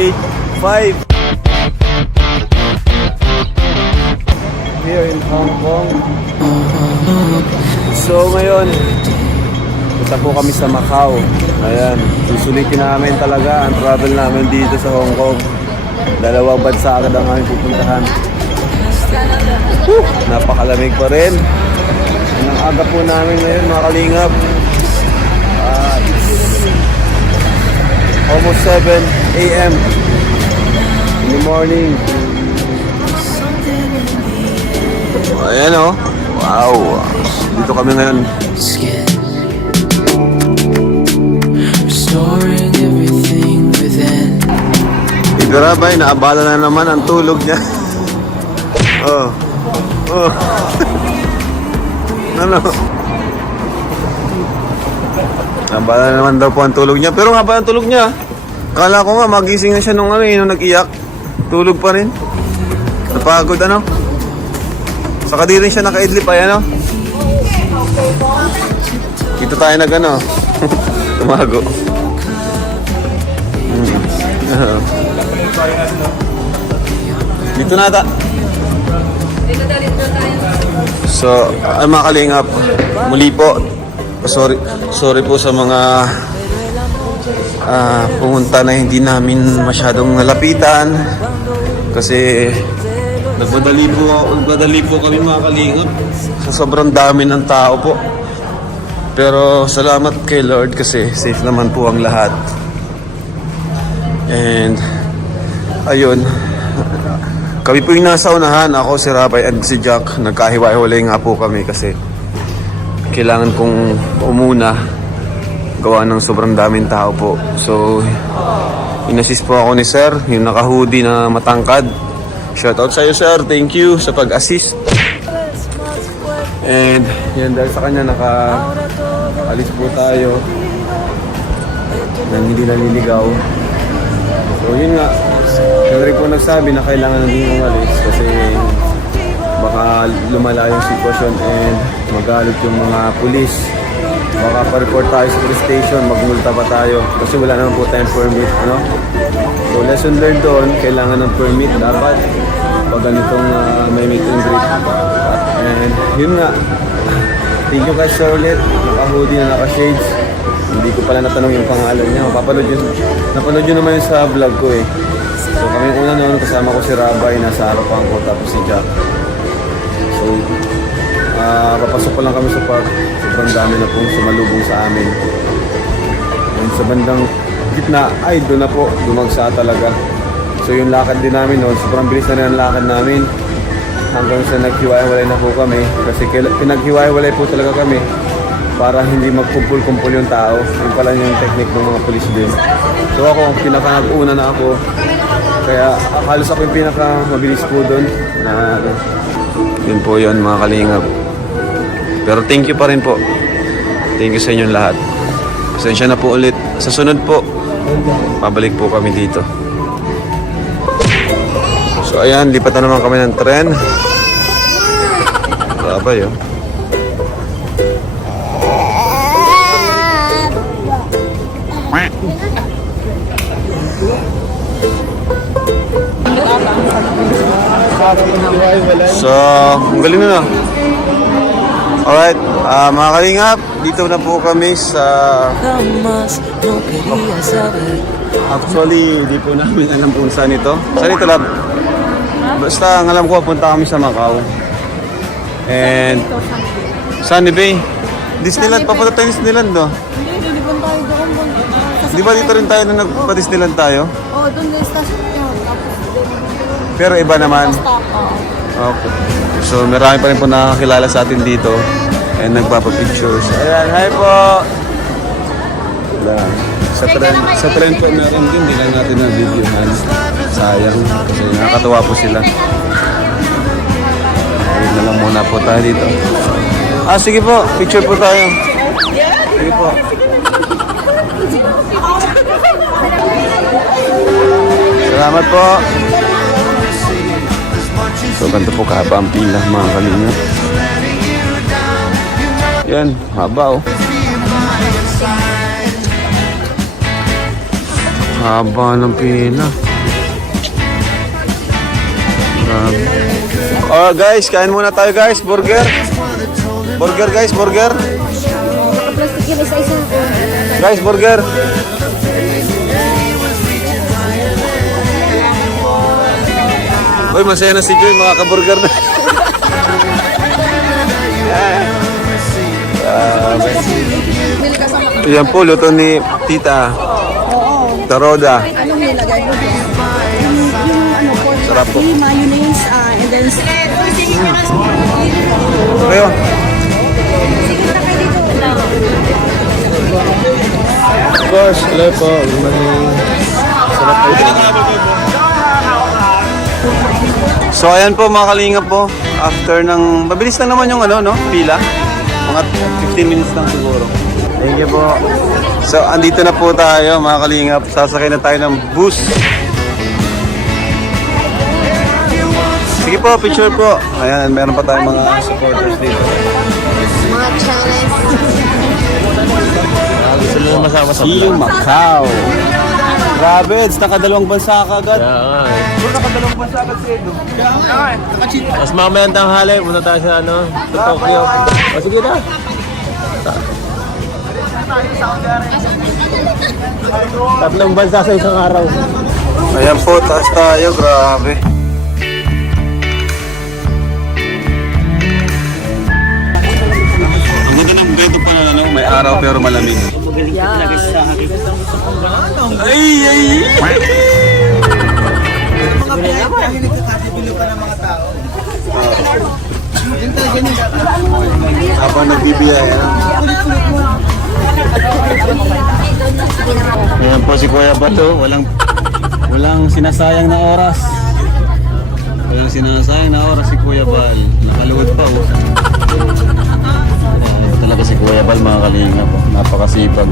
Stage 5. Here in Hong Kong. So ngayon, punta po kami sa Macau. Ayan, susulitin namin talaga ang travel namin dito sa Hong Kong. Dalawang bansa agad ang aming pupuntahan. Napakalamig pa rin. Ang aga po namin ngayon, mga kalingap. It's almost 7 a.m. in the morning. Ayan o. Wow. Dito kami ngayon. Grabe, naabala na naman ang tulog niya. Oh. Oh. Ano? Naabala na naman daw po ang tulog niya. Pero nga ba ang tulog niya? Kala ko nga magising na siya nung nung nag-iyak. Tulog pa rin. Napagod ano? Saka di rin siya naka-idlip ay ano? Dito tayo nag ano? Tumago. Dito na ata. So, ay mga kalingap, muli po, sorry po sa mga pumunta na hindi namin masyadong nalapitan kasi nagmadali po kami mga kalingap sa sobrang dami ng tao po. Pero salamat kay Lord kasi safe naman po ang lahat. And ayun, kami po yung nasa unahan. Ako, si Rabay and si Jack. Nagkahiwa-hiwalay nga po kami kasi kailangan kong umuna gawa ng sobrang daming tao po. So inassist po ako ni Sir, yung naka-hoodie na matangkad. Shoutout sa iyo, Sir. Thank you sa pag-assist. And yan, dahil sa kanya naka-alis po tayo nang hindi naliligaw. So yun nga, siya rin po nagsabi na kailangan natin umalis kasi baka lumala yung sitwasyon and magalit yung mga pulis. Baka pa-report tayo sa police station, magmulta pa tayo kasi wala naman po tayong permit, ano? So lesson learned doon, kailangan ng permit dapat pag ganitong may meet and greet. And yun nga, thank you guys sir ulit, naka-hoodie na naka-shades. Hindi ko pala natanong yung pangalan niya. Napanood yun naman yun sa vlog ko eh. So kami una noon, kasama ko si Rabay, nasa harapan ko, tapos si Jack. So, papasok pa lang kami sa park. Sobrang dami na pong sumalubong sa amin. And sa bandang gitna, ay doon na po, dumagsa talaga. So yung lakad din namin noon, sobrang bilis na rin ang lakad namin. Hanggang sa naghiwa-hiwalay na po kami. Kasi pinaghiwa-hiwalay po talaga kami para hindi magkumpul-kumpul yung tao. Yung pala yung technique ng mga polis din. So ako, pinaka-una na ako. Kaya halos ako yung pinaka-mabilis po doon. Yun po yun mga kalingap. Pero thank you pa rin po. Thank you sa inyong lahat. Pasensya na po ulit. Sa sunod po, pabalik po kami dito. So ayan, lipat na naman kami ng tren. Wala yun. So, ang galing na. Alright, mga kalingap, dito na po kami sa... Actually, di po namin alam kung saan ito. Saan ito, lab? Basta, ang alam ko, punta kami sa Macau. And... Sunny Bay. Disneyland, papunta tayo Disneyland, no? Hindi ba tayo doon? Di ba dito rin tayo na nagpa-Disneyland tayo? Oo, doon na yung station yun. Pero iba naman. Okay. So marami pa rin po nakakilala sa atin dito and nagpapapictures. Ayan, hi po! Sa trend po meron din, hindi lang natin na videohan. Sayang, kasi nakakatawa po sila. Ayun na lang muna po tayo dito. Sige po, picture po tayo. Sige po. Salamat po. So, ganito po kahaba ang pila, mga kalingap. Yan, haba oh. Haba ng pila. Oh guys, kain muna tayo guys. Burger. Burger guys, burger. Naka-plastic yun, isa-isa. Guys, burger. Uy, masaya na si Joy, makaka-burger na. Yan po, luto ni Tita. Taroda. Anong nilagay mo? Sarap po. Mayonnaise, and then... Kayo. Of course, hello po. Good morning. Sarap po ito. So ayan po mga kalingap po. After ng... Mabilis lang naman yung ano, no? Pila. Mga 15 minutes lang siguro. Thank you po. So andito na po tayo mga kalingap. Sasakay na tayo ng bus. Sige po, picture po. Ayan, meron pa tayong mga supporters dito. Mga challenge. See you, Macau. Grabe, nakadalawang bansa ka agad. Bro, nakadalawang bansa agad si Edo. Mas mamaya ang tanghali, muna tayo sa ano, sa Tokyo. O sige na. Tatlong bansa sa isang araw. Ayan po, taas tayo. Grabe. Ang ganda ng ganito pala, ano, may araw pero malamig. Ay, ay, Mga biyahe pa, hindi kakatibilo pa ng mga tao. Yun talaga nila. habang nagbibiyahe. Ayan po si Kuya Bato, walang sinasayang na oras. Walang sinasayang na oras si Kuya Bal. Nakaluhod pa oh. Ayan, talaga si Kuya Bal mga kalinga po. Napakasipag.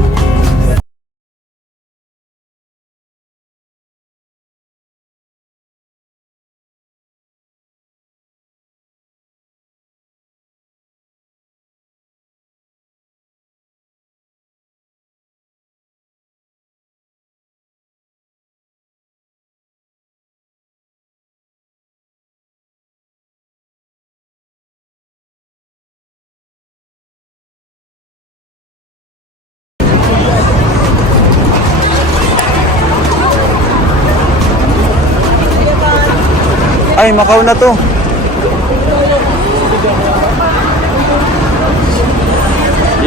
Ay, Macau na to.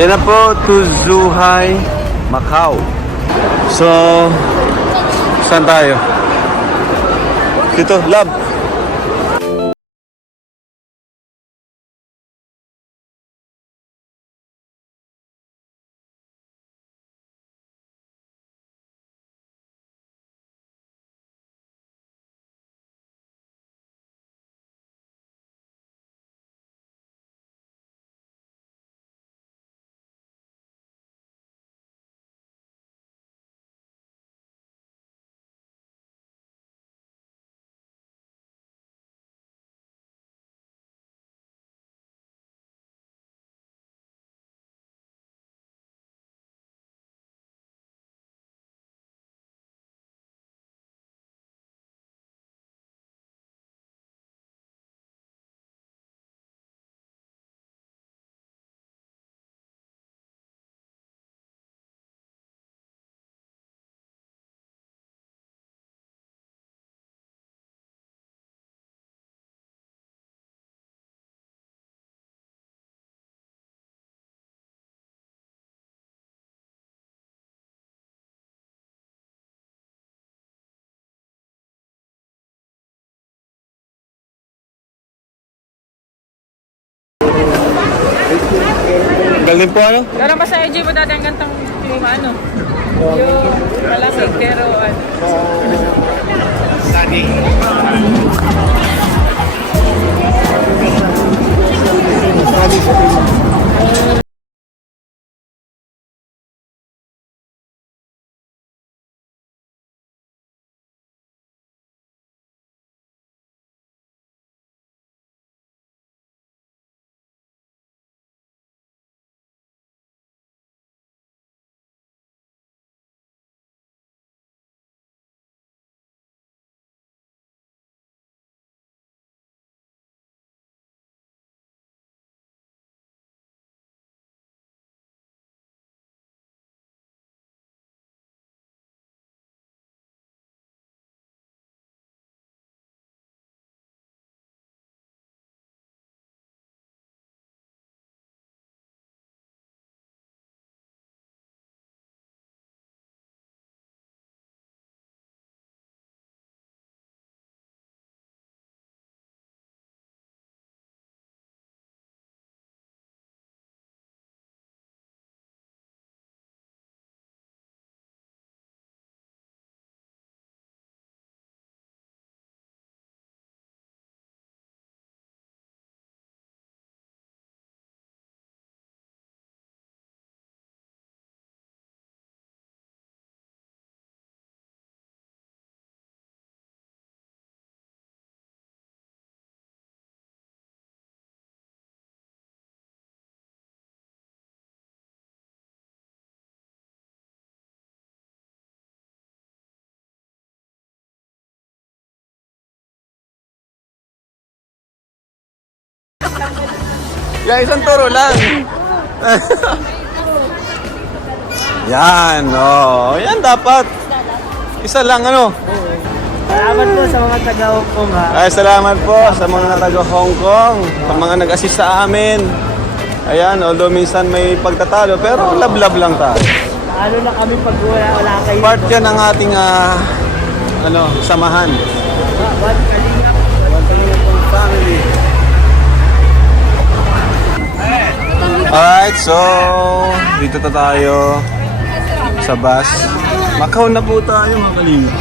Yan na po, to Zhuhai, Macau. So, saan tayo? Dito, lab. Galing po ano? Parang pa sa EJ mo dati ang gantong yung ano? Yung malamig pero ano. Yeah, isang turo lang. Yan, oh. Yan dapat. Isa lang, ano? Salamat po sa mga taga-Hong Kong ha. Ay, salamat po sa mga taga Hong Kong, sa mga nag-assist sa amin. Ayan, although minsan may pagtatalo, pero love-love lang tayo. Ano na kami pag wala kayo. Part yan ng ating samahan. One Kalinga. Family. Alright, so dito na tayo sa bus. Macau na po tayo, mga kalinga.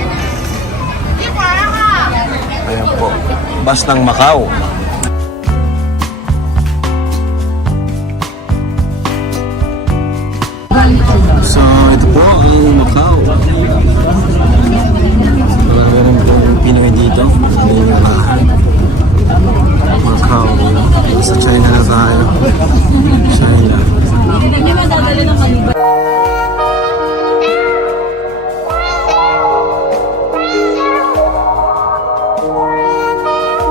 Ayan po, bus ng Macau. So, ito po ang Macau. Meron pong Pinoy dito. Macau. Sa China na tayo. China.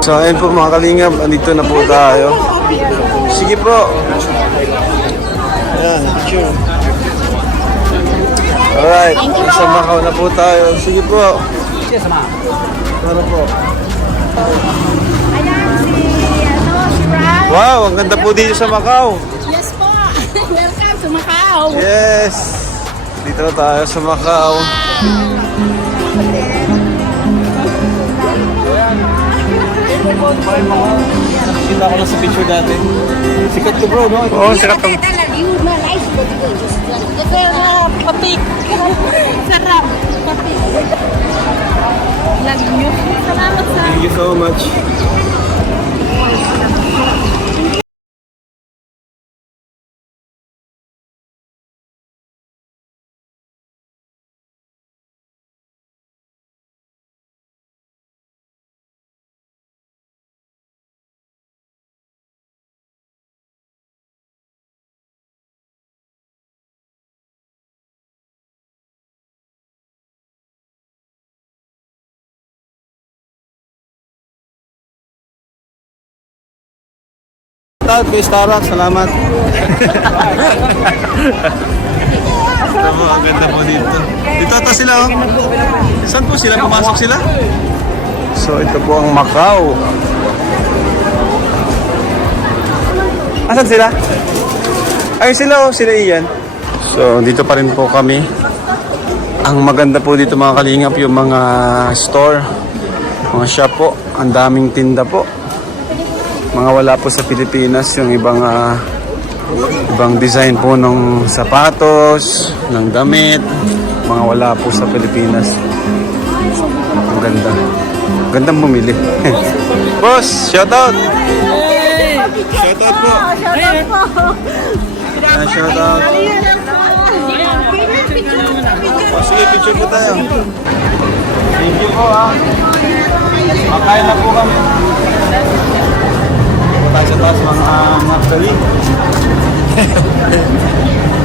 So, ayun po mga kalingap. Andito na po tayo. Sige po. Ayan, picture. Alright, sa Macau na po tayo. Sige po. Ano po? Wow, ang ganda po dito sa Macau. Yes po! Welcome to Macau! Yes! Dito na tayo sa Macau. Kita ko lang sa picture dati. Sikat ko bro, no? Oo, sikat to. Patik! Sarap! Patik! Love you! Salamat sa... Thank you so much. Shout out kay Starbucks, salamat. Ito po, ang ganda po dito. Dito ata sila, oh. Saan po sila? Pumasok sila? So, ito po ang Macau. Asan sila? Ayun sila, oh. Sila iyan. So, dito pa rin po kami. Ang maganda po dito mga kalingap, yung mga store, mga shop po. Ang daming tinda po. Mga wala po sa Pilipinas, yung ibang design po ng sapatos, ng damit, mga wala po sa Pilipinas. Ang ganda. Gandang bumili. Boss, shout out! Shout out po! Shout out! Oh, sige, picture po tayo. Thank you po ha. Makain na po kami. Tayo sa taas mga Magdali.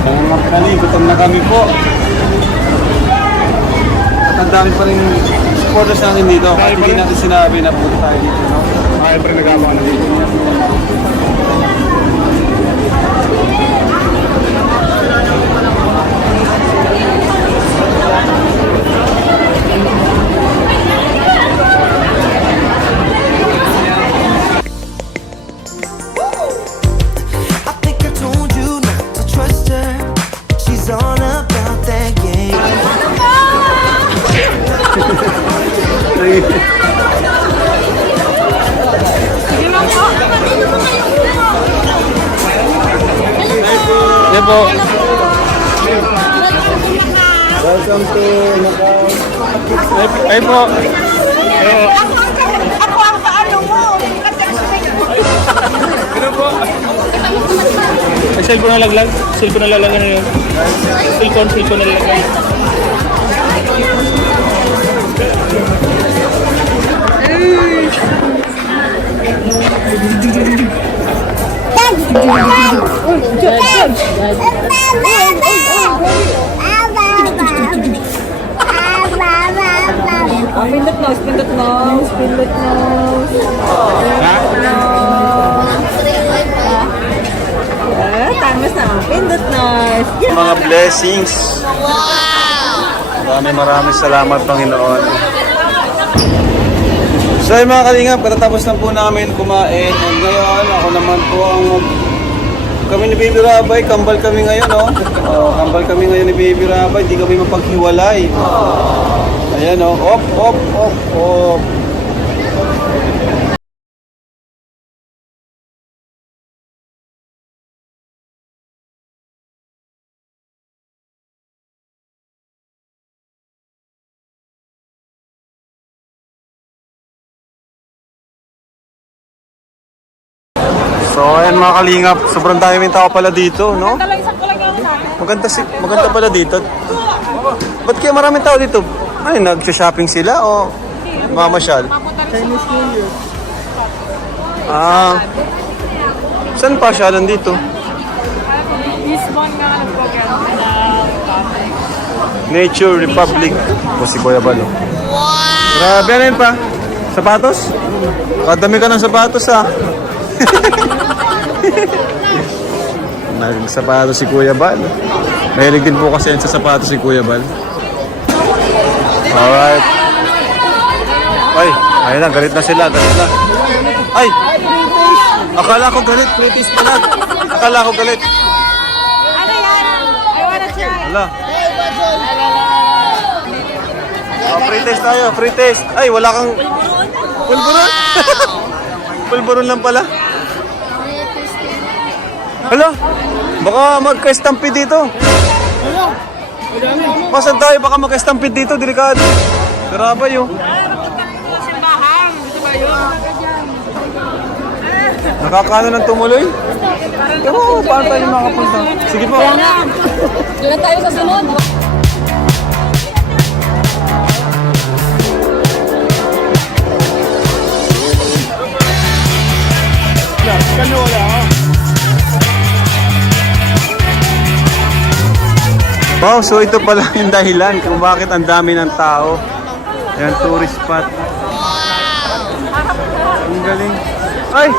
Mga Magdali, gutom na kami po. At ang dami pa rin supporters natin dito. Kahit hindi natin sinabi na punta tayo dito. No? Kaya pa rin nag-awa na dito. Po. Welcome to Macau. Ay po. Ako ang paano mo! Ano po? Ay, cellphone na laglag. Cellphone na laglag na yun. Cellphone na laglag. Pindot nose, pindot nose, pindot nose. Ha? mga blessings. Maraming salamat, Panginoon. So yung mga kalingap, katatapos na po namin kumain. And ngayon, ako naman po ang kami ni Baby Rabay, kambal kami ngayon, no? Kambal kami ngayon ni Baby Rabay, di kami mapaghiwalay. Ayan, no? Op. So ayan mga kalingap, sobrang daming tao pala dito, no? Maganda pala dito. Ba't kaya maraming tao dito? Ay, nag-shopping sila o mamasyal? Chinese New Year. Saan pa syalan dito? Lisbon nga nag-program na Nature Republic. O si Kuya Balo. Wow! Grabe, ano yun pa? Sapatos? Kadami ka ng sapatos, ha? Nagsapatos si Kuya Bal. Mahilig din po kasi yan sa sapatos si Kuya Bal. Alright. Ay, ayun na, galit na sila, galit na. Ay! Akala ko galit, pretties pala. Akala ko galit. Ano yan? I wanna try. Hala. Free taste tayo, free taste. Ay, wala kang... Pulburon? Pulburon lang pala. Hala, baka magka-stampede dito. Pasan tayo, baka magka-stampede dito, delikado. Sarabay yun. simbahan. Dito ba yun? Nakakano ng tumuloy? Oo, paano tayo makapunta? Sige po. Doon na tayo sa sunod. Wow, so ito pala yung dahilan kung bakit ang dami ng tao. Ayan, tourist spot. Ang galing. Ay!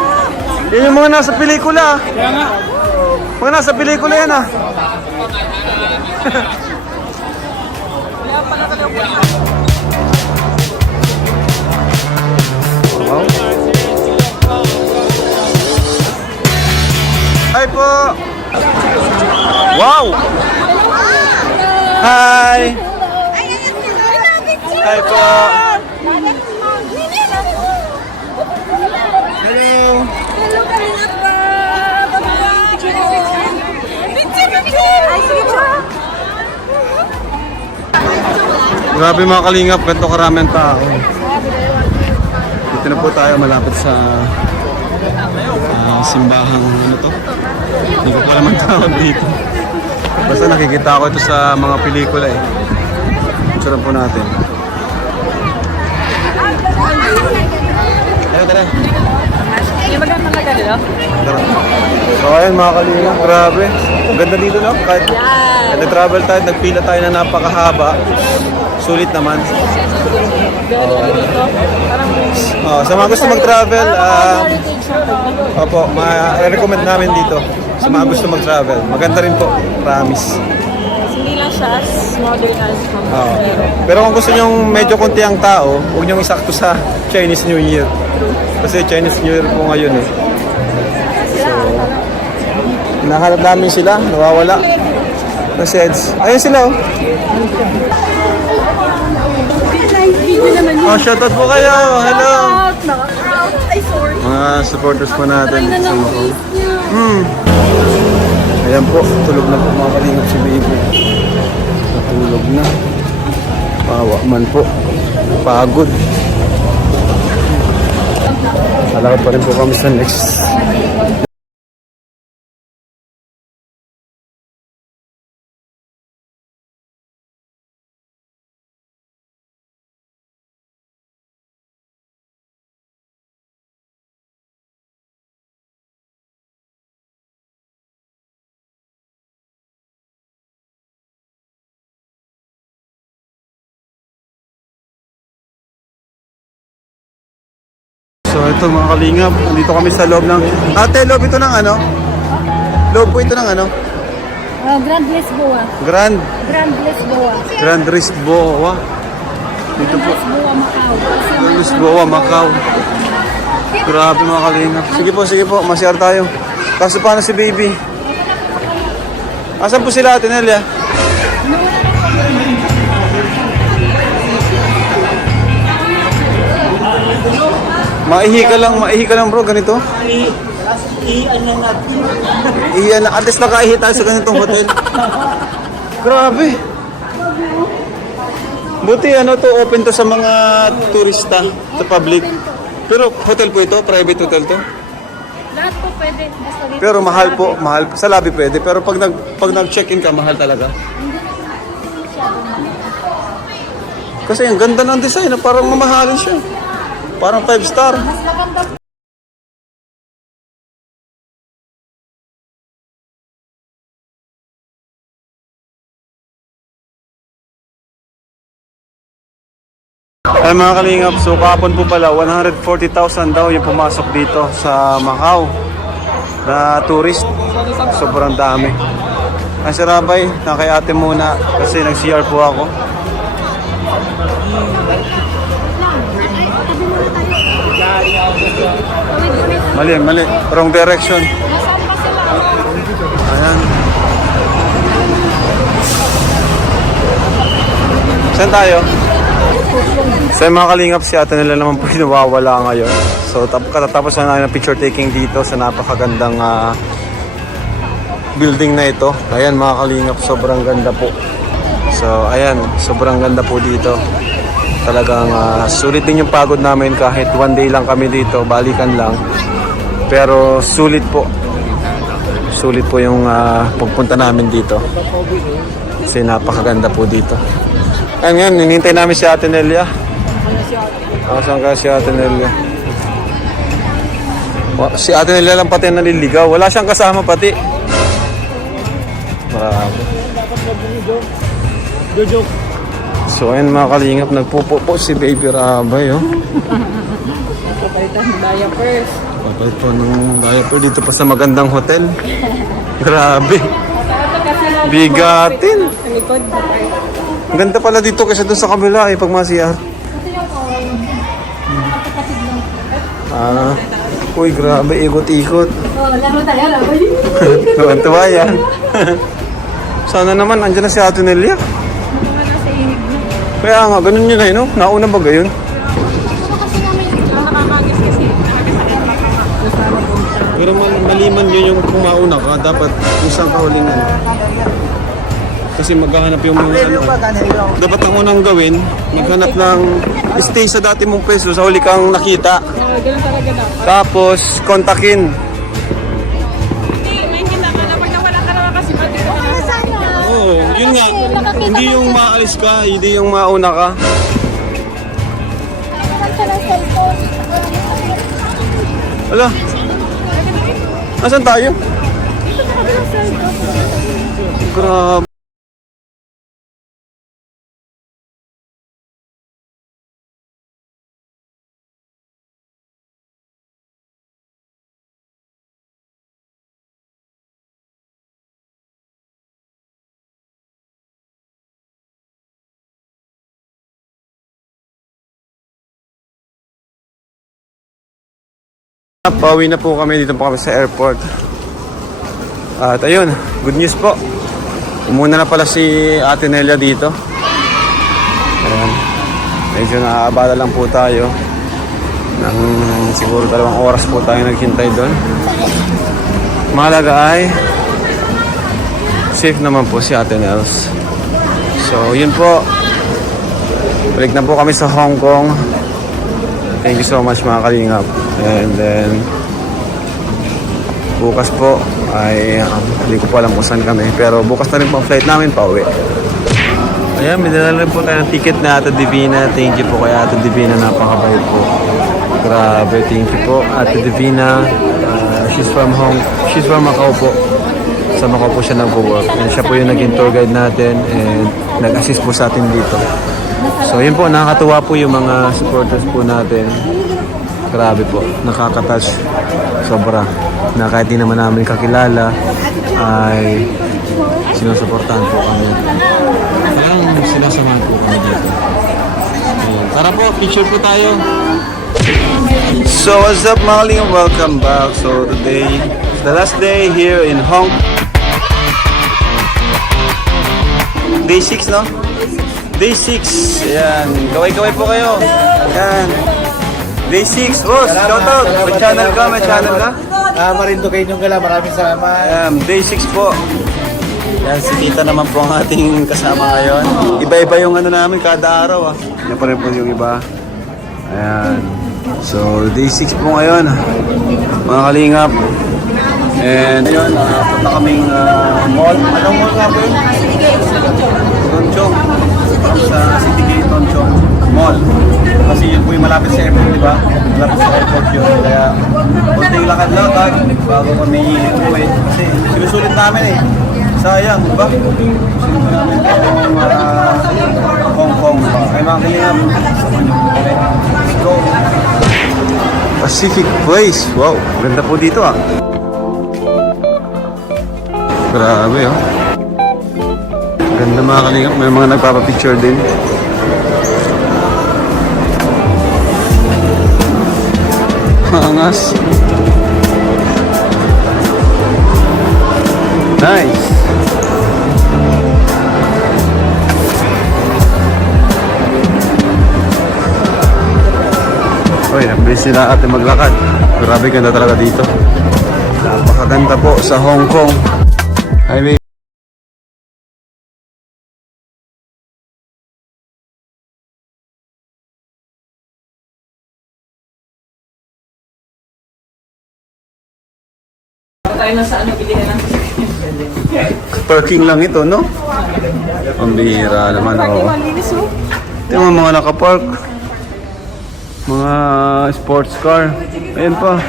Yan yung mga nasa pelikula. Kaya nga. Mga nasa pelikula yan, ah. Wow. Hi po! Wow! Hi! Hi po! Hello! Grabe mga kalingap, ganito karami ang tao. Dito na po tayo malapit sa simbahang ano to. Hindi ko pa naman tawag dito. Basta nakikita ko ito sa mga pelikula eh. Sarap po natin. Ayun, tara. Yung magandang maganda. Tara. So ayun mga kalingap, grabe. Ang ganda dito, no? Kahit nag-travel tayo, nagpila tayo na napakahaba. Sulit naman. Sa mga gusto mag-travel, opo, ma-recommend namin dito. Sa mga gusto mag-travel. Maganda rin po, promise. Hindi lang siya as modern as Pero kung gusto nyong medyo konti ang tao, huwag nyong isakto sa Chinese New Year. Kasi Chinese New Year po ngayon eh. So, hinahanap namin sila, nawawala. Message. Ayun sila oh. Oh, shoutout po kayo. Hello. Mga supporters po natin. Ayan po, tulog na po mga kalingap si Baby. Natulog na. Pawa man po. Pagod. Salakot pa rin po kami sa next. So ito mga kalingap, dito kami sa loob ng... Ate, loob ito ng ano? Loob po ito ng ano? Grand Lisboa. Grand Grand Lisboa. Grand Lisboa. Dito po. Lisboa, Macau. Grand Lisboa, Macau. Grabe mga kalingap. Sige po, masyar tayo. Kaso paano si baby? Asan po sila, Ate Nelia? Maihi ka lang bro, ganito. Iyan na, at least nakaihi tayo sa ganitong hotel. Grabe. Buti to, open to sa mga turista, sa public. Pero hotel po ito, private hotel to. Lahat po pwede. Basta dito. Pero mahal po. Sa lobby pwede, pero pag nag-check-in ka, mahal talaga. Kasi ang ganda ng design, parang mamahalin siya. Parang 5-star. Ay mga kalingap, so kahapon po pala 140,000 daw yung pumasok dito sa Macau na tourist. Sobrang dami. Ay si Rabay, nakay ate muna kasi nag-CR po ako. Mali. Wrong direction. Ayan. Saan tayo? Sa mga kalingap, si ate nila naman po nawawala ngayon. So katatapos na namin ng picture taking dito sa napakagandang building na ito. Ayan mga kalingap, sobrang ganda po. So ayan, sobrang ganda po dito. Talagang sulit din yung pagod namin kahit one day lang kami dito, balikan lang. Pero sulit po. Sulit po yung pagpunta namin dito. Kasi napakaganda po dito. Ayan, hinihintay namin si Ate Nelia. Saan ka si Ate Nelia? Si Ate Nelia lang pati naliligaw. Wala siyang kasama pati. Bravo. So ayun mga kalingap, nagpupo po si Baby Rabay. Papalitan ng diapers. Papalit po ng diaper dito pa sa magandang hotel. Grabe. Bigatin. Sa likod. Ang ganda pala dito kasi doon sa kabila pag masiyar. Uy, grabe, ikot-ikot. Laro tayo, laro. Tuwan-tuwa yan. Sana naman, andyan na si Ate Nelia. Kaya nga, ganun yun no? Nauna ba gayon? Pero maliman yun yung kung mauna ka, dapat isang kahulingan. Kasi maghahanap yung mga dapat ang unang gawin, maghanap ng stay sa dati mong pwesto sa huli kang nakita. Ganun talaga dapat. Tapos, kontakin. Hindi, may kita ka na pag nawala ka naman kasi pati ka na. Oo, yun nga. Hindi yung maalis ka, hindi yung mauna ka. Wala. Nasaan tayo? Grabe. Pauwi na po kami, dito po kami sa airport. At ayun, good news po. Umuna na pala si Ate Nelia dito. Ayan. Medyo naaabala lang po tayo. Nang siguro 2 oras po tayo naghintay doon. Mahalaga ay safe naman po si Ate Nels. So yun po. Balik na po kami sa Hong Kong. Thank you so much mga kalingap. And then bukas po ay hindi ko po alam kung saan kami. Pero bukas na rin po ang flight namin pauwi. Ayan, may dala rin po tayo ng ticket na Ate Divina. Thank you po kay Ate Divina, napakabait po. Grabe, thank you po Ate Divina. She's from Macau po. Sa Macau po siya nag-work. And siya po yung naging tour guide natin and nag-assist po sa atin dito. So yun po, nakakatuwa po yung mga supporters po natin. Grabe po, nakaka-touch. Sobra. Na kahit di naman namin kakilala ay sinusuportahan po kami. Kaya sinasamahan po kami dito. Ayan. Tara po, picture po tayo. So what's up mga kalingap? Welcome back. So today, the last day here in Hong Kong. Day 6, no? Day 6. Ayan. Kaway-kaway po kayo. Ayan. Day 6. Boss, shoutout. May channel ka? May channel ka? Marindo kayo niyong gala. Maraming salamat. Ayan. Day 6 po. Ayan, si Tita naman po ang ating kasama ngayon. Iba-iba yung ano namin kada araw, ah. Yan pa rin po yung iba. Ayan. So, day 6 po ngayon. Mga kalingap. And yun, punta kaming mall. Anong mall nga po yun? Tonchong. Sa City Gate Tonchong Mall. Kasi yun po yung malapit sa airport, di ba? Malapit sa airport yun. Kaya, kunting lakad-lakad bago kami umuwi. Kasi sinusulit namin eh. Sayang, di ba? Sinusulit namin itong Hong Kong. Ay mga kalingap. Let's go. Pacific Place. Wow, ganda po dito ah. Grabe oh. Ganda mga kalingap. May mga nagpapapicture din. Angas. Nice. Uy, nabilis sila ate maglakad. Grabe, ganda talaga dito. Napakaganda po sa Hong Kong highway. Tayo na sa ano, bilihan ng Parking lang ito, no? Ang bihira naman, oo. malinis oh. Ito yung mga nakapark. Mga sports car. Ayan pa.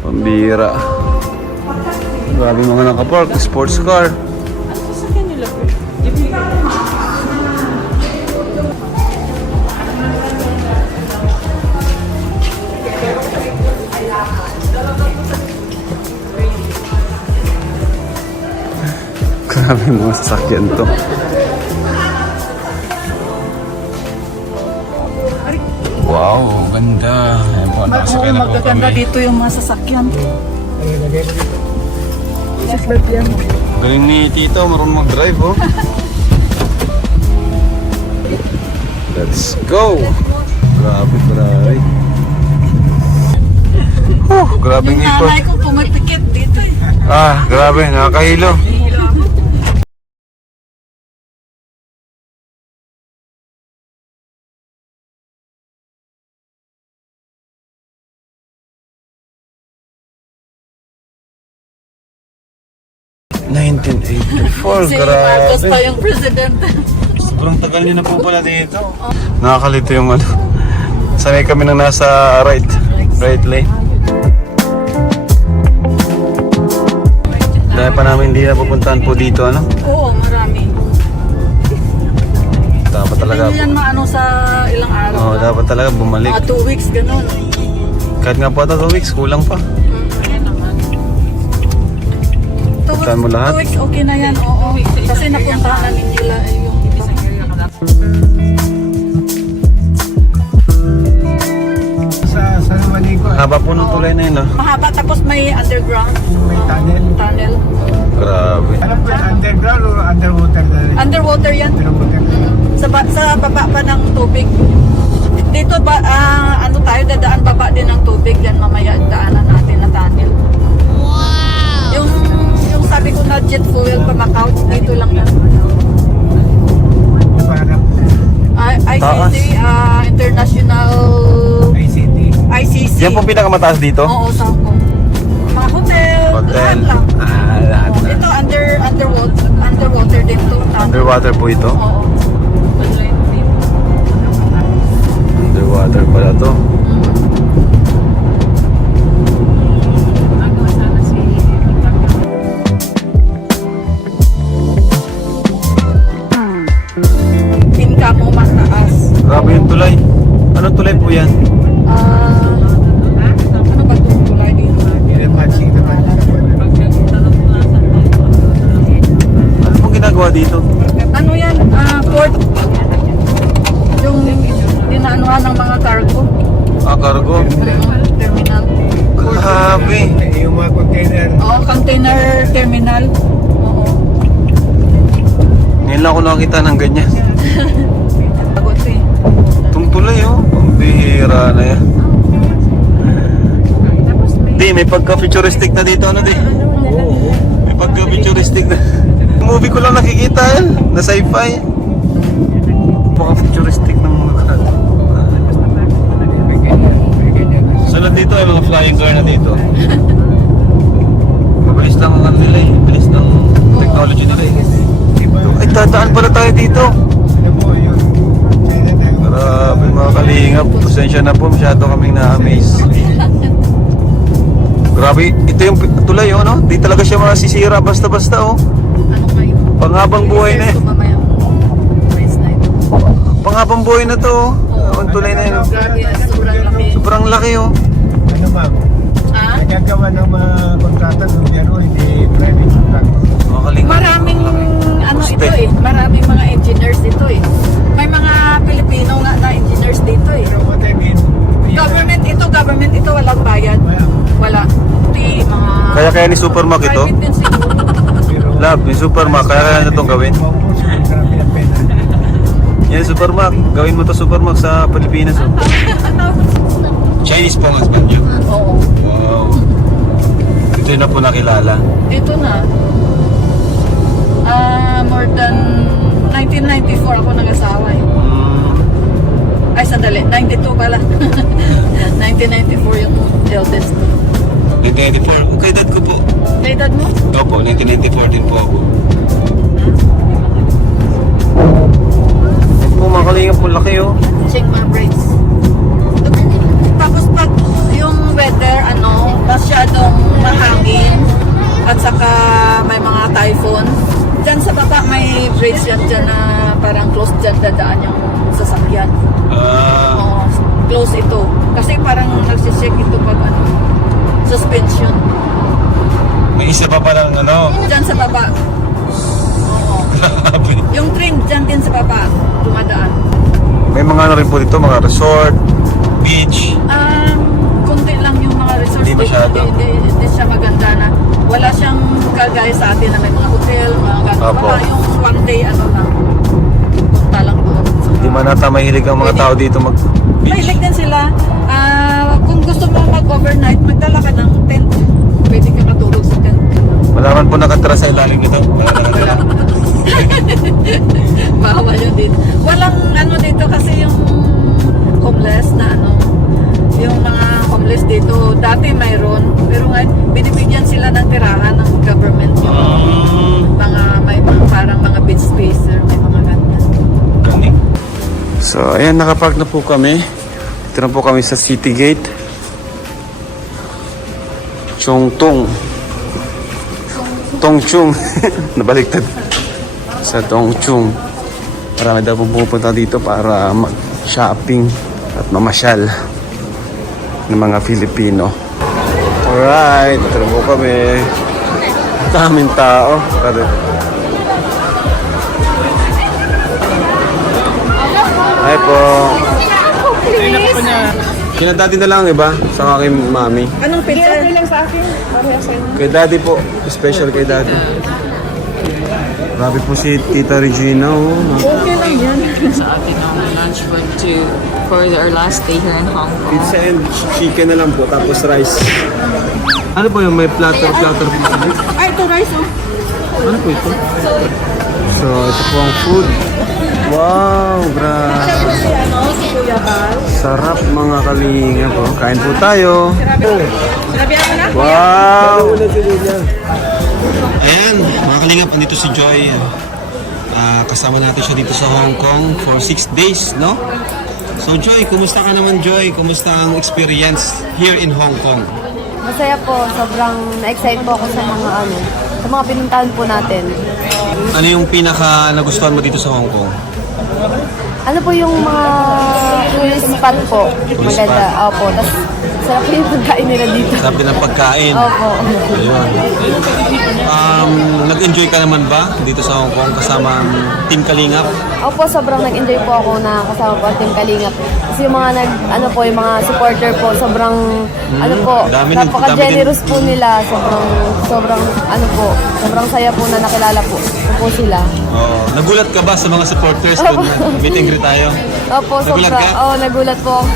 Pambira. Grabe mga nakapark. Sports car. Ano sasakyan nila po? Grabe mga sasakyan to. Wow, ganda. Ayan po, nakasakay na po Magaganda kami. dito yung mga sasakyan. Galing ni Tito, marunong mag-drive, oh. Let's go! Grabe, grabe. Grabing ikot. Nanay ko pumapikit dito eh. Ah, grabe, nakakahilo. Si Marcos pa yung president. Sobrang tagal niyo na po pala dito. Nakakalito yung ano. Sanay kami nang nasa right lane. Dahil pa namin hindi na pupuntahan po dito, ano? Oo, marami. Dapat talaga. Hindi yan maano sa ilang araw. Oo, dapat talaga bumalik. Mga 2 weeks, ganun. Kahit nga po ito 2 weeks, kulang pa. Puntahan mo lahat? 2 weeks, okay na yan. Oo. Kasi napuntahan namin nila yung iba. Sa Maligo. Haba po ng tulay na yun, ah. Mahaba, tapos may underground May tunnel. Grabe. Alam ko yung underground o underwater na rin? Underwater yan. Underwater na rin. Sa baba pa ng tubig. Dito ba, ano tayo, dadaan baba din ng tubig. Yan mamaya daanan natin na tunnel. Wow! Yung sabi ko na jet fuel pa Macau, dito lang yan. Parang ICC, International ICT. ICC. Yan po pinakamataas dito? Oo, sa Hong Kong. Mga hotel, lahat lang. Lahat Oo, ito underwater din to. Underwater po ito? Oo. Underwater pala to. Income mo mataas. Grabe yung tulay. Anong tulay po yan? Ano ba itong tulay dito? Yung matching naman. dito? Ano yan? Port. Yung dinaanuhan ng mga cargo. Cargo. Terminal. Grabe. Yung mga container. Oo, container terminal. Oo. Ngayon lang ako nakakita ng ganyan. Bagot eh. Itong tulay oh. Ang bihira na yan. Di, may pagka-futuristic na dito. Ano di? May pagka-futuristic na. Yung movie ko lang nakikita yan. Na sci-fi. Paka-futuristic ng mga kado. So dito ay mga flying car na dito. Mabilis lang ang nila eh. Mabilis ng technology nila eh. Ay, dadaan pala tayo dito. Grabe mga kalingap. Pasensya na po, masyado kaming na-amaze. Grabe, ito yung tulay oh, no? Di talaga siya masisira basta-basta oh. Ano kayo? Panghabang buhay na eh. Mamaya. Nice na ito. Panghabang buhay na to oh. Ang tulay na yun oh. Grabe, sobrang laki. Sobrang laki oh. Ano ma'am? Ah? Nagagawa ng mga kontrata ng gobyerno, hindi private contractor. Mga kalingap. Maraming ano Poste. ito eh. Maraming mga engineers dito eh. May mga Pilipino nga na engineers dito eh. Pero what I mean, Government ito, walang bayad. Wala. Di mga... Kaya ni Supermac ito? Private din siguro. Love, yung Supermac, kaya na itong gawin. Marami ang pena. Yan, Supermac. Gawin mo to Supermac sa Pilipinas oh. Chinese po ang husband niyo? Oo. Wow. Ito yun na po nakilala. Dito na. More than 1994 ako nag-asawa eh. Ay, sandali. 92 pala. 1994 yung eldest ko. 1994. Okay, dad ko po. Kay dad mo? Opo, 1994 din po ako. Ito po mga kalingap po, laki oh. Check my braids. Tapos pag yung weather, masyadong mahangin at saka may mga typhoon, dyan sa baba may bridge dyan na parang close dyan dadaan yung sasakyan. Oo, close ito. Kasi parang nagsischeck ito pag suspension. May isa pa palang Dyan sa baba. Oo. Yung train dyan din sa baba, dumadaan. May mga rin po dito, mga resort, beach. Konti lang yung mga resorts Hindi dito. masyado. Hindi siya maganda na. Wala siyang kagaya sa atin na may mga hotel, mga gano'n. Apo. Baka yung one day, lang. Punta lang doon. Hindi man nata mahilig ang mga tao dito mag-beach. Mahilig din sila. Kung gusto mo mag-overnight, magdala ka ng tent. Pwede ka matulog sa tent. Malaman po nakatira sa ilalim ito. Wala. Bawal yun din. Walang dito kasi yung homeless na yung mga homeless dito, dati mayroon, pero ngayon binibigyan sila ng tirahan ng government yung may parang mga beach spacer, may mga ganyan. So, ayan, nakapark na po kami. Dito na po kami sa City Gate. Chongtong. Tongchung. Nabaliktad. Sa Tongchung. Marami daw po pupunta dito para mag-shopping at mamasyal ng mga Filipino. Alright, dito na po kami. Daming tao. Hi po. Kina daddy na lang, iba? Saka kay mami. Anong picture? Kay daddy po. Special kay daddy. Grabe po si Tita Regina. Oh. Okay lang yan. Sa atin ang lunch for our last day here in Hong Kong. Pizza and chicken na lang po. Tapos rice. Ano po yung may platter po? Ay, ito rice Ano po ito? So, ito po ang food. Wow, grabe. Sarap mga kalinga po. Kain po tayo. Wow! Ayan, mga kalingap, andito si Joy. Kasama natin siya dito sa Hong Kong for 6 days, no? So Joy, kumusta ka naman Joy? Kumusta ang experience here in Hong Kong? Masaya po, sobrang na-excite po ako sa mga pinuntahan po natin. Ano yung pinaka nagustuhan mo dito sa Hong Kong? Ano po yung mga tourist spot po? Maganda. Opo. Tapos Sarap yung pagkain nila dito. Sarap din ang pagkain. Opo. Ayun. Nag-enjoy ka naman ba dito sa Hong Kong kasama ang Team Kalingap? Opo, sobrang nag-enjoy po ako na kasama po ang Team Kalingap. Kasi yung mga yung mga supporter po, sobrang, napaka-generous po nila. Sobrang saya po na nakilala po sila. Oh, nagulat ka ba sa mga supporters doon? Meet and greet tayo. Opo, Nagulat sobra. ka? Oo, nagulat po ako.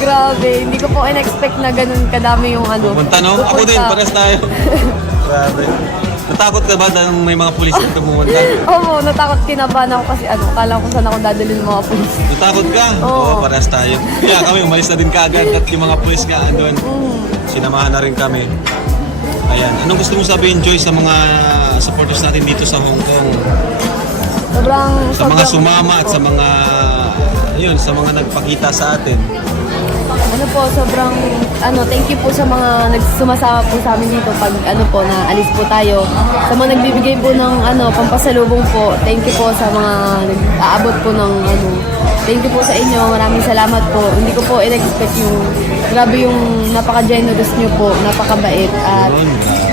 Grabe, hindi ko po in-expect na ganun kadami yung Punta, no? Ako din, pares tayo. Grabe. Natakot ka ba dahil may mga pulis dito pumunta? Oo, natakot, kinabahan ako kasi kala ko saan ako dadalhin ng mga pulis. Natakot ka? Oo. Pares tayo. Kaya kami, umalis na din kaagad at yung mga pulis nga andun. Sinamahan na rin kami. Ayan. Anong gusto mong sabihin, Joy, sa mga supporters natin dito sa Hong Kong? Sa mga sumama at sa mga nagpakita sa atin. Thank you po sa mga nagsumasama po sa amin dito pag na alis po tayo. Sa mga nagbibigay po ng pampasalubong po, thank you po sa mga nag-aabot po ng thank you po sa inyo, maraming salamat po. Hindi ko po in-expect grabe yung napaka-generous nyo po, napakabait at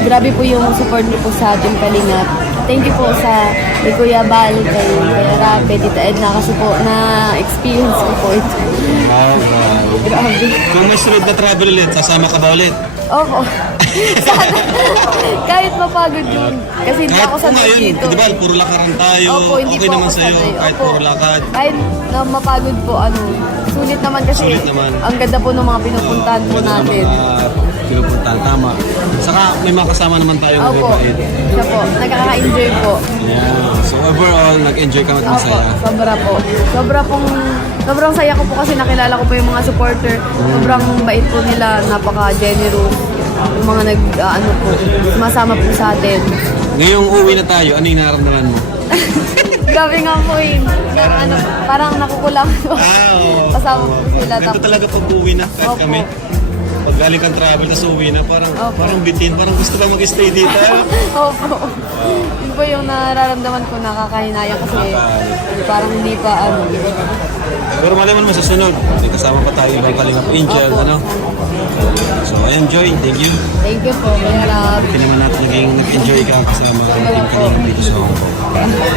grabe po yung support nyo po sa Team Kalingap. Thank you po sa kay Kuya Bal, kay Rabe, Tita Edna kasi po na-experience ko po ito. Wow, Grabe. Kung may sunod na travel ulit, sasama ka ba ulit? Opo. Sana. Kahit mapagod yun. Kasi hindi ako sanay dito. Di ba, puro lakaran tayo. Opo, hindi Okay po naman ako sa'yo, sanay. kahit Opo. puro lakad. Kahit na mapagod po, sulit naman kasi Sulit naman. ang ganda po ng mga pinupuntahan po Ganda ng natin. mga pinupuntahan, tama. Saka may mga kasama naman tayo ng Opo. mabait. Siya po. Nakaka-enjoy po. Yeah. So overall, nag-enjoy ka Opo. masaya. Sobra po. Sobrang saya ko po kasi nakilala ko po yung mga supporter. Sobrang bait po nila. Napaka-generous. Yung mga sumasama po sa atin. Ngayong uwi na tayo, ano yung nararamdaman mo? Grabe nga po parang nakukulang po. Oo. Kasama po sila. Ganito talaga pag uwi na, kahit Opo. kami. Pag galing kang travel, tapos uwi na, parang bitin, parang gusto ka mag-stay dito. Opo. Yun po yung nararamdaman ko, nakakahinayang kasi parang hindi pa Pero malaman mo sa sunod, may kasama pa tayo ibang Kalingap Angel, Opo. So enjoy, thank you. Thank you po. Kaya Hindi naman natin nag-enjoy ka kasama ang Team Kalingap dito sa Hong Kong.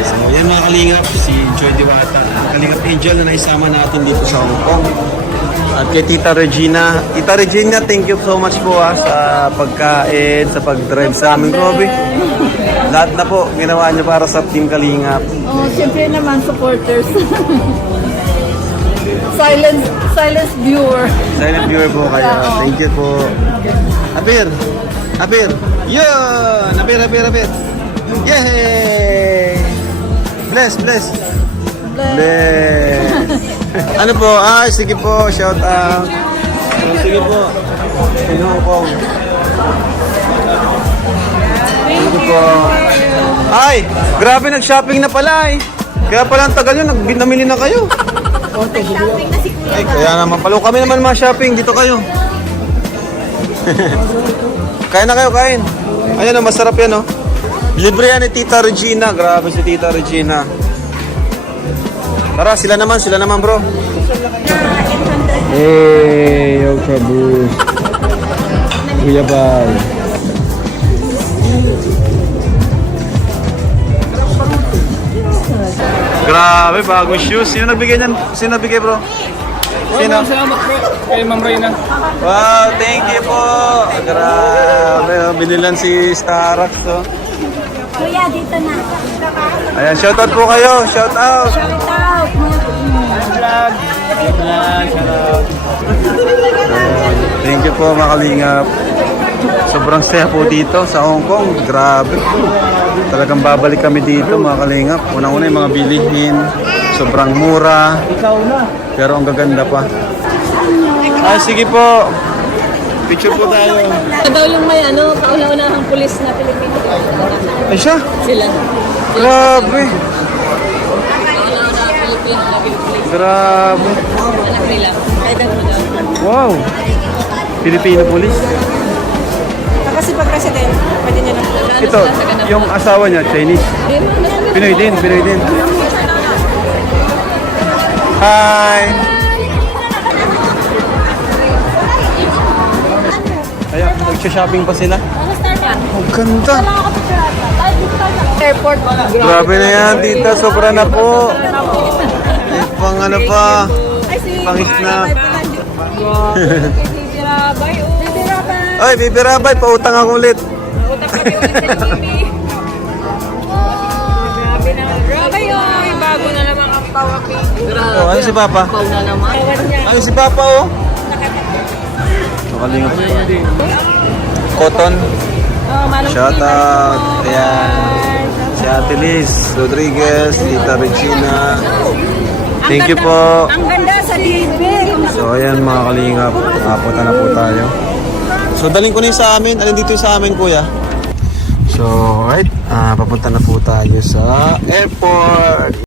So yan mga Kalingap, si Joy Diwata, ang Kalingap Angel na naisama natin dito sa Hong Kong. At kay Tita Regina. Tita Regina, thank you so much po sa pagkain, sa pag-drive sa amin. Grabe. Lahat na po ginawa niyo para sa Team Kalingap. Siyempre naman, supporters. Silence viewer. Silent viewer po kayo. Thank you po. Apir! Apir! Yun! Apir! Yay! Bless! Bless! Ano po? Sige po. Shout out. Sige po. In Hong Kong. Sige po. Ay! Grabe, nag-shopping na pala eh. Kaya pala ang tagal yun. Namili na kayo. Ay, kaya naman pala. Kami naman ma-shopping. Dito kayo. Kain na kayo, kain. Ayan o, masarap yan o. Libre yan ni Tita Regina. Grabe si Tita Regina. Tara, sila naman bro. Hey, yo kabu. Kuya Bal. Grabe, bagong shoes. Sino nagbigay niyan? Sino nagbigay bro? Sino? Salamat bro. Kay Ma'am Reyna. Wow, thank you po. Grabe, binilan si Starax to. Kuya, dito na. Ayan, shoutout po kayo. Shoutout. Shout out. Thank you po mga Kalingap. Sobrang saya po dito sa Hong Kong. Grabe. Talagang babalik kami dito mga Kalingap. Unang-una yung mga bilihin. Sobrang mura. Pero ang gaganda pa. Sige po. Picture po tayo. Ito daw yung may kauna-unahang pulis na Pilipino. Ay siya? Sila. Grabe. Kauna-unahang Pilipino na pulis. Grabe. Anak nila. Ay, daw. Wow. Filipino police. Kasi pag president, pwede niya na. Ito, yung asawa niya, Chinese. Pinoy din. Hi! Nagsha-shopping pa sila. Ang ganda. Airport. Grabe na yan, tita. Sobra na po. Eh, pang ano pa. Pang snack. Ay, Bibi Rabay, pautang ako ulit. Rabay, oy, bago na naman ang pawaki. Oh, ano si Papa? Ano si Papa, oh? Nakalingap pa. Cotton. Shout out. Ayan. Si Ate Liz Rodriguez, Tita Regina. Thank you po. Ang ganda sa libre. So ayan mga kalingap, nakapunta na po tayo. So daling ko na yung sa amin, alin dito yung sa amin kuya? So right, papunta na po tayo sa airport.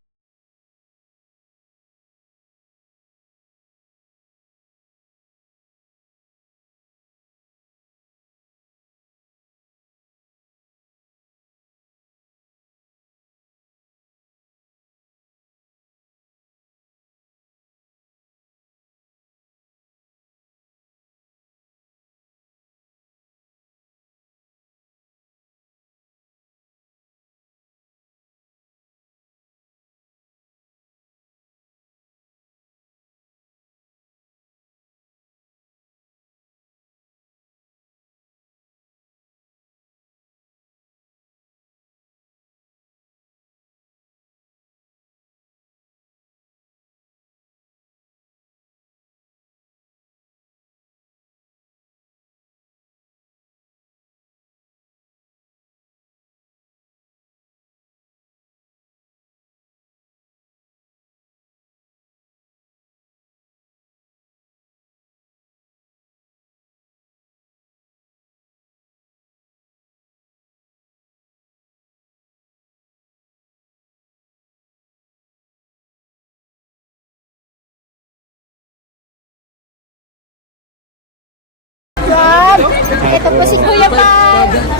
Ito po si Kuya pa.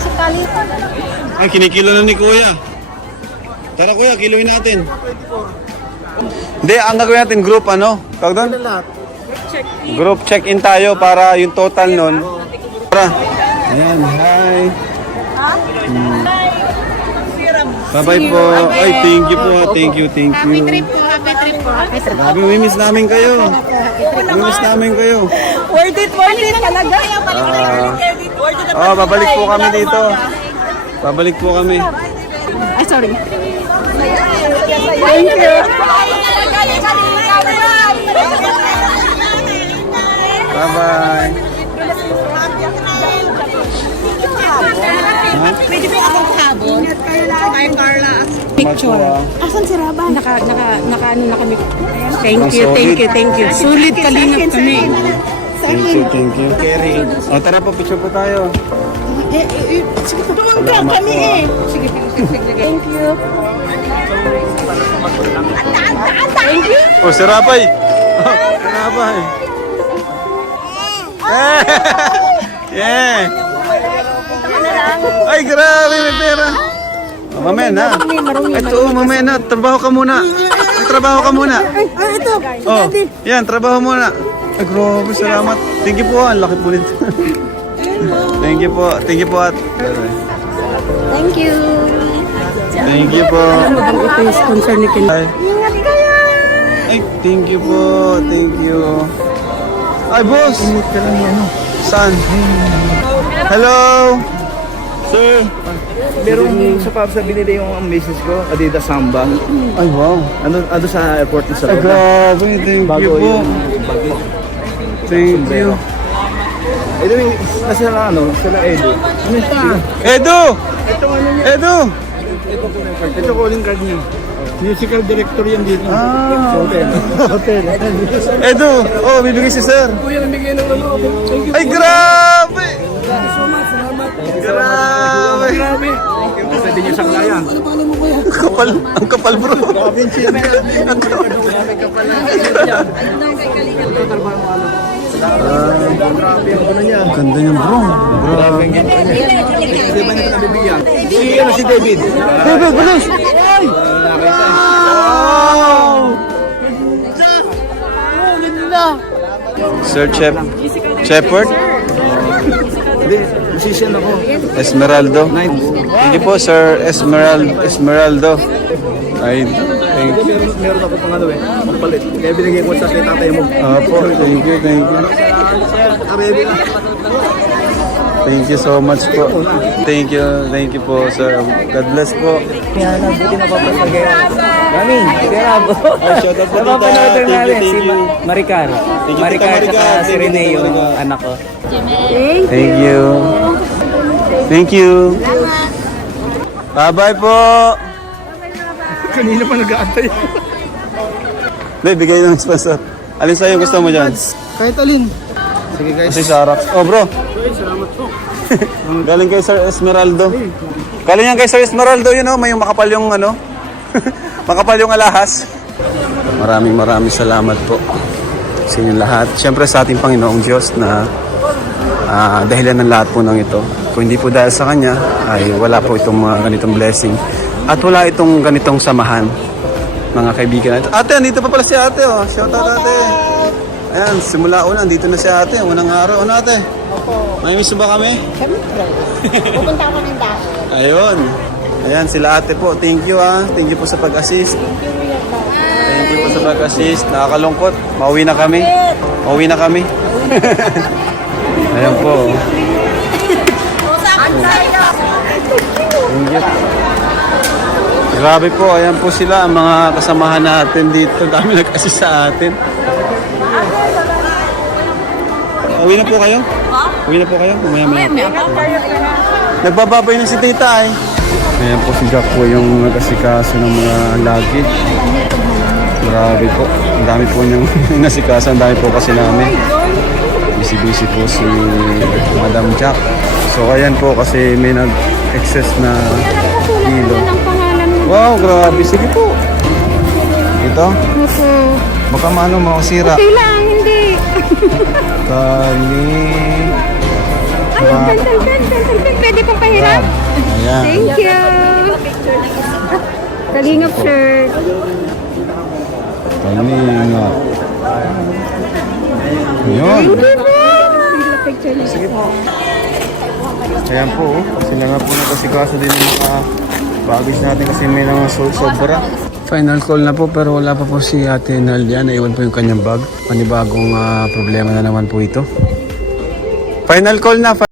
Si Kali. Ay, kinikilo na ni kuya. Tara kuya, kiluin natin. Hindi, ang gagawin natin group ano? Tawag doon? Group check-in tayo para yung total nun. Tara. Ayan, hi. Bye-bye po. Ay, thank you po. Thank you. Happy trip po. Happy trip po. Happy trip. Grabe, mamimiss namin kayo. Mamimiss namin kayo. Worth it talaga. Babalik po kami dito. Babalik po kami. Ay, sorry. Thank you. Bye-bye. Pwede po akong habol. Kay Carla. Picture. Asan si Raba? Naka-ano na kami. Thank you. Sulit kalingap kami. Thank you. Kerry. O, tara po, picture po tayo. Doon ka kami eh. Sige. Thank you. O, si Rapay. Si Rapay. Yeah. Ay, grabe, may pera. Oh, mamaya na. Ito, mamaya na. Trabaho ka muna. Trabaho ka muna. Ito. Oh, yan, trabaho muna. Ay, grabe, salamat. Thank you po, ang laki po nito. Thank you po. Thank you po at. Thank you. Thank you po. Ito yung sponsor ni Ken. Ay, thank you po. Thank you. Ay, boss. Saan? Hello. Sir, merong sa binili yung misis ko, Adidas Samba. Ay, wow. Ano sa airport sa Ay, grabe. Thank you po. Thank you. Ito yung nasa sila Edo. Edu! Edu! Ito calling card niya. Musical director yan dito. Ah. Hotel. Edu! Oh, bibigay si sir. Kuya, nabigyan ng ano. Thank you. Ay, grabe! so much. Salamat. Grabe! Grabe. Pwede niyo sang layan. Kapal, ang kapal bro. Grabe yung siya. Grabe yung ano niya. Ganda niya bro. Grabe. Hindi ba nito nabibigyan? Si David. David, bilis! Wow! Sir Shepard? Hindi, Musician ako. Esmeraldo. Thank you po, Sir Esmeraldo. Ay, thank you. Meron ako pang ano palit. Kaya binigay ko sa kay tatay mo. Opo, thank you, thank you. Thank you so much po. Thank you po, sir. God bless po. Yan, buti na papasagay. Mami, kaya po. Shout out po, tita. Napapanood Thank namin you, si thank you. Maricar. Thank you, Maricar Tita Maricar. at si Thank you, Rene Tita yung Maricar. anak ko. Thank you. Bye-bye po. Kanina pa nag-aantay. Hindi, bigay ng sponsor. Alin sa'yo gusto mo dyan? Kahit alin. Sige guys. Kasi Sarax. Oh, bro. Galing kay Sir Esmeraldo. Galing yan kay Sir Esmeraldo, yun oh, may makapal yung ano. Makapal yung alahas. Maraming salamat po sa inyong lahat. Siyempre sa ating Panginoong Diyos na dahilan ng lahat po ng ito. Kung hindi po dahil sa Kanya, ay wala po itong mga ganitong blessing. At wala itong ganitong samahan, mga kaibigan natin. Ate, andito pa pala si ate, oh. Shout out, ate. Ayan, simula una, andito na si ate. Unang araw. Ano, ate? Opo. May miss ba kami? Siyempre. Pupunta ako ng dahil. Ayun. Ayan, sila ate po. Thank you, ah. Thank you po sa pag-assist. Thank you po sa pag-assist. Nakakalungkot. Mauwi na kami. Ayan po. Thank you. Grabe po, ayan po sila ang mga kasamahan natin dito. Dami nag-assist sa atin. Uwi na po kayo? Uwi na po kayo? Mamaya. Nagbababay na si tita ay. Ayan po si Jack po yung nag-asikaso ng mga luggage. Grabe po. Ang dami po niyang nasikaso. Ang dami po kasi namin. Busy po si Madam Jack. So ayan po kasi may nag-excess na kilo. Wow, grabe. Sige po. Ito? Baka maano masira. Okay lang, hindi. Kali. Pwede pong pahiram? Ayan. Thank you. Kalingap shirt. Kalinga. Yun. Sige po. Ayan po. Sila nga po nakasikaso din ng mga baggage natin kasi may mga sobra. Final call na po pero wala pa po si Ate Nalia. Naiwan po yung kanyang bag. Panibagong problema na naman po ito. Final call na.